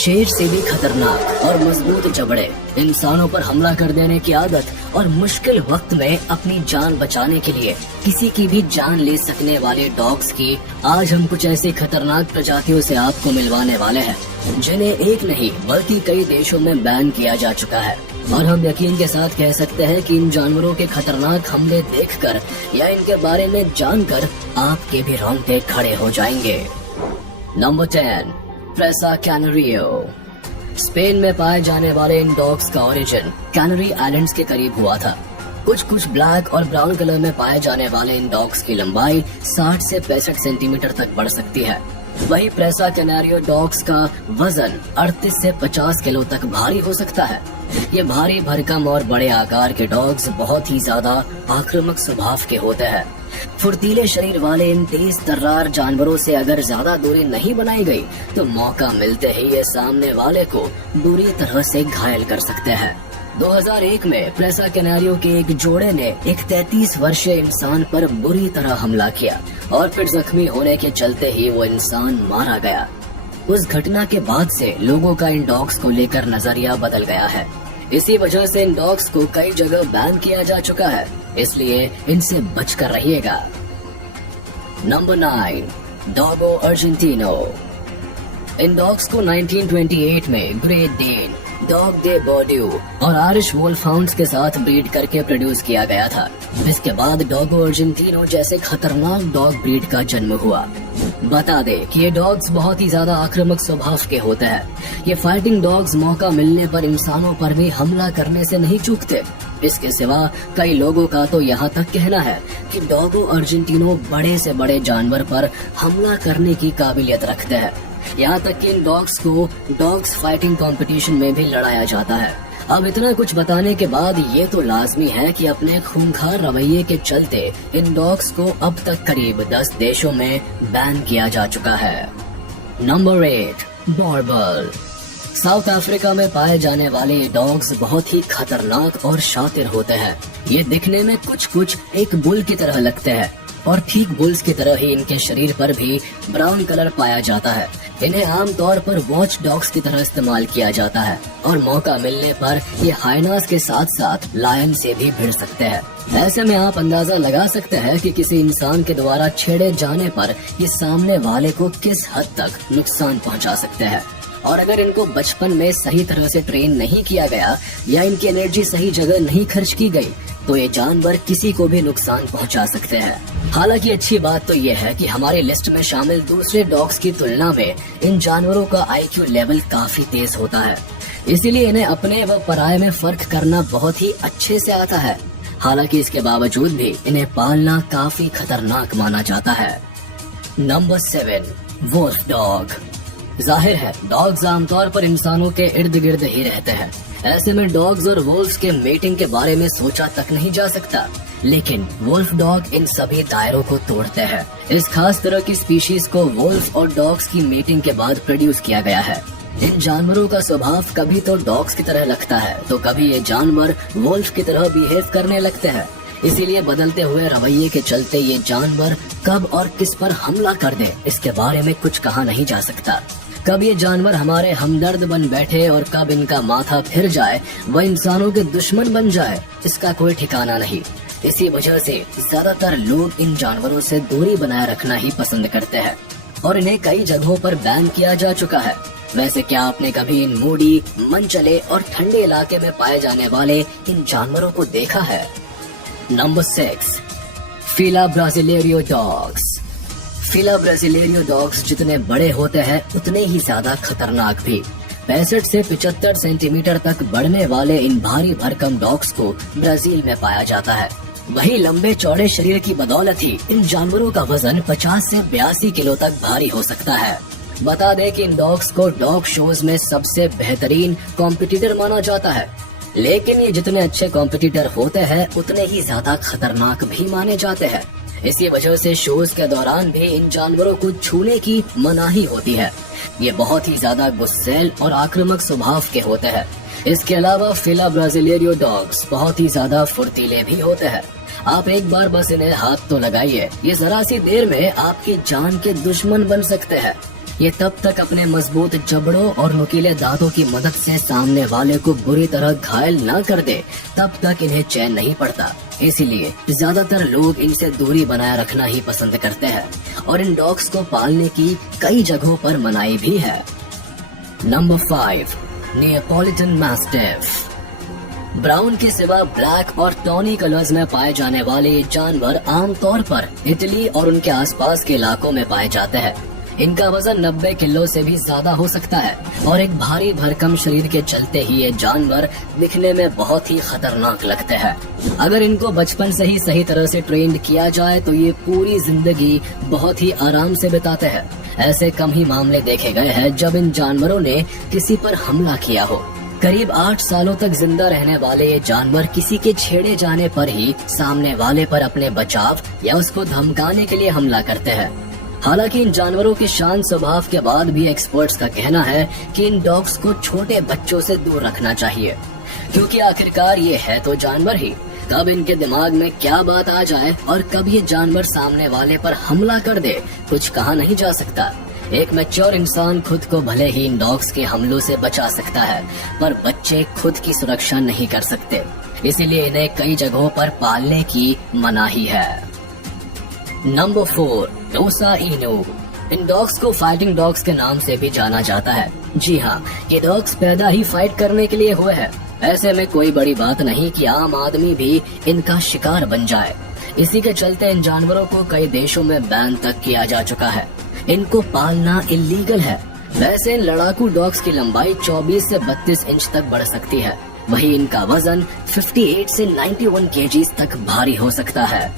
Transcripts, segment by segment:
शेर से भी खतरनाक और मजबूत जबड़े, इंसानों पर हमला कर देने की आदत और मुश्किल वक्त में अपनी जान बचाने के लिए किसी की भी जान ले सकने वाले डॉग्स की आज हम कुछ ऐसी खतरनाक प्रजातियों से आपको मिलवाने वाले हैं, जिन्हें एक नहीं बल्कि कई देशों में बैन किया जा चुका है। और हम यकीन के साथ कह सकते हैं कि इन जानवरों के खतरनाक हमले देखकर या इनके बारे में जानकर आपके भी रोंगटे खड़े हो जाएंगे। नंबर 10, प्रेसा कैनरियो। स्पेन में पाए जाने वाले इन डॉग्स का ओरिजिन कैनरी आइलैंड्स के करीब हुआ था। कुछ ब्लैक और ब्राउन कलर में पाए जाने वाले इन डॉग्स की लंबाई 60 से 65 सेंटीमीटर तक बढ़ सकती है। वही प्रेसा कैनारियो डॉग्स का वजन 38 से 50 किलो तक भारी हो सकता है। ये भारी भरकम और बड़े आकार के डॉग्स बहुत ही ज्यादा आक्रामक स्वभाव के होते हैं। फुर्तीले शरीर वाले इन तेज तर्रार जानवरों से अगर ज्यादा दूरी नहीं बनाई गई तो मौका मिलते ही ये सामने वाले को बुरी तरह से घायल कर सकते हैं। 2001 में प्रेसा कैनारियो के एक जोड़े ने एक 33 वर्षीय इंसान पर बुरी तरह हमला किया और फिर जख्मी होने के चलते ही वो इंसान मारा गया। उस घटना के बाद से लोगों का इन डॉग्स को लेकर नजरिया बदल गया है। इसी वजह से इन डॉग्स को कई जगह बैन किया जा चुका है, इसलिए इनसे बचकर रहिएगा। Number 9, Dogo Argentino. इन डॉग्स को 1928 में Great Dane, dog de Bordeaux और आयरिश वोल्फहाउंड्स के साथ ब्रीड करके प्रोड्यूस किया गया था। इसके बाद डॉगो अर्जेंटिनो जैसे खतरनाक डॉग ब्रीड का जन्म हुआ। बता दे कि ये डॉग्स बहुत ही ज्यादा आक्रामक स्वभाव के होते हैं। ये फाइटिंग डॉग्स मौका मिलने पर इंसानों पर भी हमला करने से नहीं चूकते। इसके सिवा कई लोगों का तो यहाँ तक कहना है कि डॉगो अर्जेंटिनो बड़े से बड़े जानवर पर हमला करने की काबिलियत रखते हैं। यहाँ तक कि इन डॉग्स को डॉग्स फाइटिंग कंपटीशन में भी लड़ाया जाता है। अब इतना कुछ बताने के बाद ये तो लाजमी है कि अपने खूंखार रवैये के चलते इन डॉग्स को अब तक करीब 10 देशों में बैन किया जा चुका है। नंबर 8, बॉर्बल। साउथ अफ्रीका में पाए जाने वाले ये डॉग्स बहुत ही खतरनाक और शातिर होते हैं। ये दिखने में कुछ एक बुल की तरह लगते हैं और ठीक बुल्स की तरह ही इनके शरीर पर भी ब्राउन कलर पाया जाता है। इन्हें आमतौर पर वॉच डॉग्स की तरह इस्तेमाल किया जाता है और मौका मिलने पर ये हाइनास के साथ साथ लायन से भी भिड़ सकते हैं। ऐसे में आप अंदाजा लगा सकते हैं कि किसी इंसान के द्वारा छेड़े जाने पर ये सामने वाले को किस हद तक नुकसान पहुंचा सकते हैं। और अगर इनको बचपन में सही तरह से ट्रेन नहीं किया गया या इनकी एनर्जी सही जगह नहीं खर्च की गई तो ये जानवर किसी को भी नुकसान पहुंचा सकते हैं। हालांकि अच्छी बात तो ये है कि हमारी लिस्ट में शामिल दूसरे डॉग्स की तुलना में इन जानवरों का IQ लेवल काफी तेज होता है, इसीलिए इन्हें अपने व पराये में फर्क करना बहुत ही अच्छे से आता है। हालांकि इसके बावजूद भी इन्हें पालना काफी खतरनाक माना जाता है। Number 7, wolf dog. जाहिर है डॉग्स आमतौर पर इंसानों के इर्द गिर्द ही रहते हैं। ऐसे में डॉग्स और वुल्फ्स के मेटिंग के बारे में सोचा तक नहीं जा सकता, लेकिन वुल्फ डॉग इन सभी दायरों को तोड़ते हैं। इस खास तरह की स्पीशीज को वुल्फ और डॉग्स की मेटिंग के बाद प्रोड्यूस किया गया है। इन जानवरों का स्वभाव कभी तो डॉग्स की तरह लगता है तो कभी ये जानवर वुल्फ की तरह बिहेव करने लगते हैं। इसीलिए बदलते हुए रवैये के चलते ये जानवर कब और किस पर हमला कर दे इसके बारे में कुछ कहा नहीं जा सकता। कब ये जानवर हमारे हमदर्द बन बैठे और कब इनका माथा फिर जाए व इंसानों के दुश्मन बन जाए इसका कोई ठिकाना नहीं। इसी वजह से ज्यादातर लोग इन जानवरों से दूरी बनाए रखना ही पसंद करते हैं और इन्हें कई जगहों पर बैन किया जा चुका है। वैसे क्या आपने कभी इन मूडी, मनचले और ठंडे इलाके में पाए जाने वाले इन जानवरों को देखा है? Number 6, Fila Brasileiro dogs. Fila Brasileiro dogs जितने बड़े होते हैं उतने ही ज्यादा खतरनाक भी। 65 से 75 सेंटीमीटर तक बढ़ने वाले इन भारी भरकम डॉग्स को ब्राजील में पाया जाता है। वही लंबे चौड़े शरीर की बदौलत ही इन जानवरों का वजन 50 से 82 किलो तक भारी हो सकता है। बता दें कि इन डॉग्स को डॉग शोज में सबसे बेहतरीन कॉम्पिटिटर माना जाता है, लेकिन ये जितने अच्छे कॉम्पिटिटर होते हैं उतने ही ज्यादा खतरनाक भी माने जाते हैं। इसी वजह से शोज के दौरान भी इन जानवरों को छूने की मनाही होती है। ये बहुत ही ज्यादा गुस्सैल और आक्रामक स्वभाव के होते हैं। इसके अलावा फिला ब्रासिलेरियो डॉग्स बहुत ही ज्यादा फुर्तीले भी होते हैं। आप एक बार बस इन्हें हाथ तो लगाइए, ये जरा सी देर में आपकी जान के दुश्मन बन सकते हैं। ये तब तक अपने मजबूत जबड़ों और नुकीले दांतों की मदद से सामने वाले को बुरी तरह घायल न कर दे, तब तक इन्हें चैन नहीं पड़ता। इसीलिए ज्यादातर लोग इनसे दूरी बनाए रखना ही पसंद करते हैं और इन डॉग्स को पालने की कई जगहों पर मनाही भी है। Number 5, Neapolitan mastiff. ब्राउन के सिवा ब्लैक और टॉनी कलर्स में पाए जाने वाले ये जानवर आमतौर पर इटली और उनके आसपास के इलाकों में पाए जाते हैं। इनका वजन 90 किलो से भी ज्यादा हो सकता है और एक भारी भरकम शरीर के चलते ही ये जानवर दिखने में बहुत ही खतरनाक लगते हैं। अगर इनको बचपन से ही सही तरह से ट्रेंड किया जाए तो ये पूरी जिंदगी बहुत ही आराम से बिताते हैं। ऐसे कम ही मामले देखे गए हैं जब इन जानवरों ने किसी पर हमला किया हो। करीब 8 सालों तक जिंदा रहने वाले ये जानवर किसी के छेड़े जाने पर ही सामने वाले पर अपने बचाव या उसको धमकाने के लिए हमला करते हैं। हालांकि इन जानवरों के शांत स्वभाव के बाद भी एक्सपर्ट्स का कहना है कि इन डॉग्स को छोटे बच्चों से दूर रखना चाहिए, क्योंकि आखिरकार ये है तो जानवर ही। कब इनके दिमाग में क्या बात आ जाए और कब ये जानवर सामने वाले पर हमला कर दे, कुछ कहा नहीं जा सकता। एक मैच्योर इंसान खुद को भले ही इन डॉग्स के हमलों से बचा सकता है, पर बच्चे खुद की सुरक्षा नहीं कर सकते, इसीलिए इन्हें कई जगहों पर पालने की मनाही है। नंबर 4, डोसा इनू। इन डॉग्स को फाइटिंग डॉग्स के नाम से भी जाना जाता है। जी हाँ, ये डॉग्स पैदा ही फाइट करने के लिए हुए हैं। ऐसे में कोई बड़ी बात नहीं कि आम आदमी भी इनका शिकार बन जाए। इसी के चलते इन जानवरों को कई देशों में बैन तक किया जा चुका है। इनको पालना इलीगल है। वैसे इन लड़ाकू डॉग्स की लंबाई 24 से 32 इंच तक बढ़ सकती है, वही इनका वजन 58 से 91 केजीज तक भारी हो सकता है।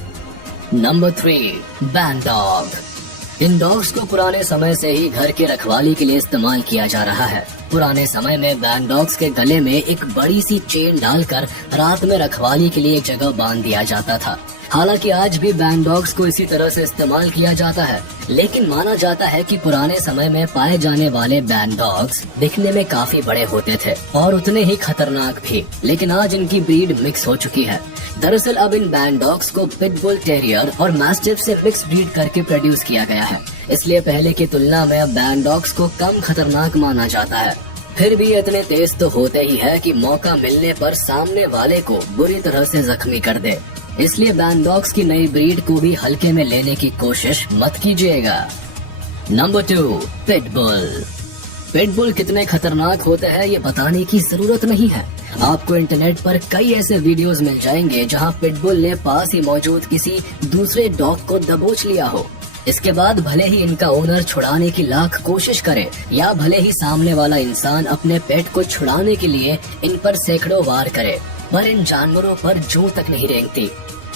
Number 3, bandog. इन डॉग्स को पुराने समय से ही घर की रखवाली के लिए इस्तेमाल किया जा रहा है। पुराने समय में बैन डॉग्स के गले में एक बड़ी सी चेन डालकर रात में रखवाली के लिए एक जगह बांध दिया जाता था। हालांकि आज भी बैन डॉग्स को इसी तरह से इस्तेमाल किया जाता है, लेकिन माना जाता है कि पुराने समय में पाए जाने वाले बैन डॉग्स दिखने में काफी बड़े होते थे और उतने ही खतरनाक भी, लेकिन आज इनकी ब्रीड मिक्स हो चुकी है। दरअसल अब इन बैन डॉग्स को पिटबुल टेरियर और मैस्टिफ से मिक्स ब्रीड करके प्रोड्यूस किया गया है, इसलिए पहले की तुलना में अब बैन डॉग्स को कम खतरनाक माना जाता है। फिर भी इतने तेज तो होते ही है कि मौका मिलने पर सामने वाले को बुरी तरह से जख्मी कर दे, इसलिए बैन डॉग्स की नई ब्रीड को भी हल्के में लेने की कोशिश मत कीजिएगा। Number 2, pitbull. पिटबुल कितने खतरनाक होते हैं ये बताने की जरूरत नहीं है। आपको इंटरनेट पर कई ऐसे वीडियोस मिल जाएंगे जहां पिटबुल ने पास ही मौजूद किसी दूसरे डॉग को दबोच लिया हो। इसके बाद भले ही इनका ओनर छुड़ाने की लाख कोशिश करे या भले ही सामने वाला इंसान अपने पेट को छुड़ाने के लिए इन पर सैकड़ों वार करे, पर इन जानवरों पर जूं तक नहीं रेंगती।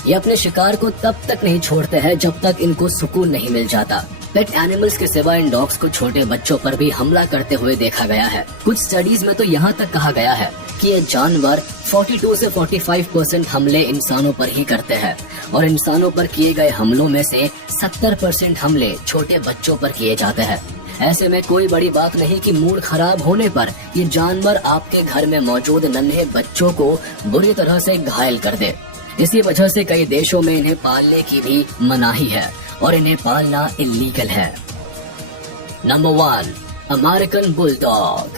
ये अपने शिकार को तब तक नहीं छोड़ते हैं जब तक इनको सुकून नहीं मिल जाता। पेट एनिमल्स के सिवा इन डॉग्स को छोटे बच्चों पर भी हमला करते हुए देखा गया है। कुछ स्टडीज में तो यहाँ तक कहा गया है कि ये जानवर 42 से 45% हमले इंसानों पर ही करते हैं और इंसानों पर किए गए हमलों में से 70% हमले छोटे बच्चों पर किए जाते हैं। ऐसे में कोई बड़ी बात नहीं कि मूड खराब होने पर ये जानवर आपके घर में मौजूद नन्हे बच्चों को बुरी तरह से घायल कर दे। इसी वजह से कई देशों में इन्हें पालने की भी मनाही है और इन्हें पालना इलीगल है। Number 1, American bulldog.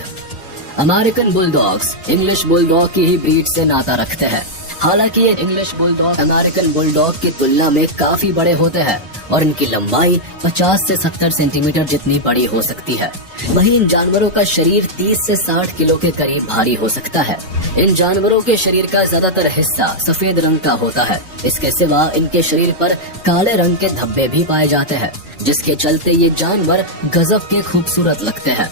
American bulldogs English bulldog की ही ब्रीड से नाता रखते हैं। हालांकि ये इंग्लिश बुलडॉग अमेरिकन बुलडॉग की तुलना में काफी बड़े होते हैं और इनकी लंबाई 50 से 70 सेंटीमीटर जितनी बड़ी हो सकती है। वहीं इन जानवरों का शरीर 30 से 60 किलो के करीब भारी हो सकता है। इन जानवरों के शरीर का ज्यादातर हिस्सा सफेद रंग का होता है। इसके सिवा इनके शरीर पर काले रंग के धब्बे भी पाए जाते हैं, जिसके चलते ये जानवर गजब के खूबसूरत लगते हैं।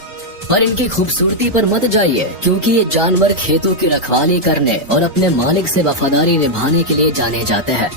पर इनकी खूबसूरती पर मत जाइए, क्योंकि ये जानवर खेतों की रखवाली करने और अपने मालिक से वफादारी निभाने के लिए जाने जाते हैं।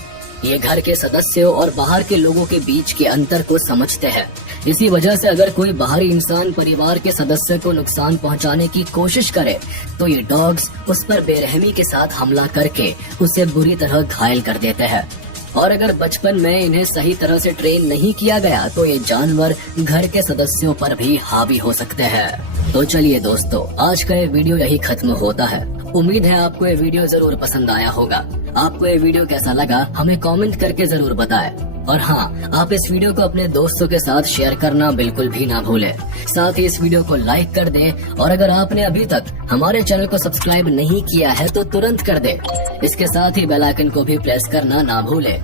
ये घर के सदस्यों और बाहर के लोगों के बीच के अंतर को समझते हैं। इसी वजह से अगर कोई बाहरी इंसान परिवार के सदस्य को नुकसान पहुंचाने की कोशिश करे तो ये डॉग्स उस पर बेरहमी के साथ हमला करके उसे बुरी तरह घायल कर देते हैं। और अगर बचपन में इन्हें सही तरह से ट्रेन नहीं किया गया तो ये जानवर घर के सदस्यों पर भी हावी हो सकते हैं। तो चलिए दोस्तों, आज का ये वीडियो यही खत्म होता है। उम्मीद है आपको ये वीडियो जरूर पसंद आया होगा। आपको ये वीडियो कैसा लगा हमें कमेंट करके जरूर बताएं। और हाँ, आप इस वीडियो को अपने दोस्तों के साथ शेयर करना बिल्कुल भी ना भूलें। साथ ही इस वीडियो को लाइक कर दें और अगर आपने अभी तक हमारे चैनल को सब्सक्राइब नहीं किया है तो तुरंत कर दें। इसके साथ ही बेल आइकन को भी प्रेस करना ना भूलें।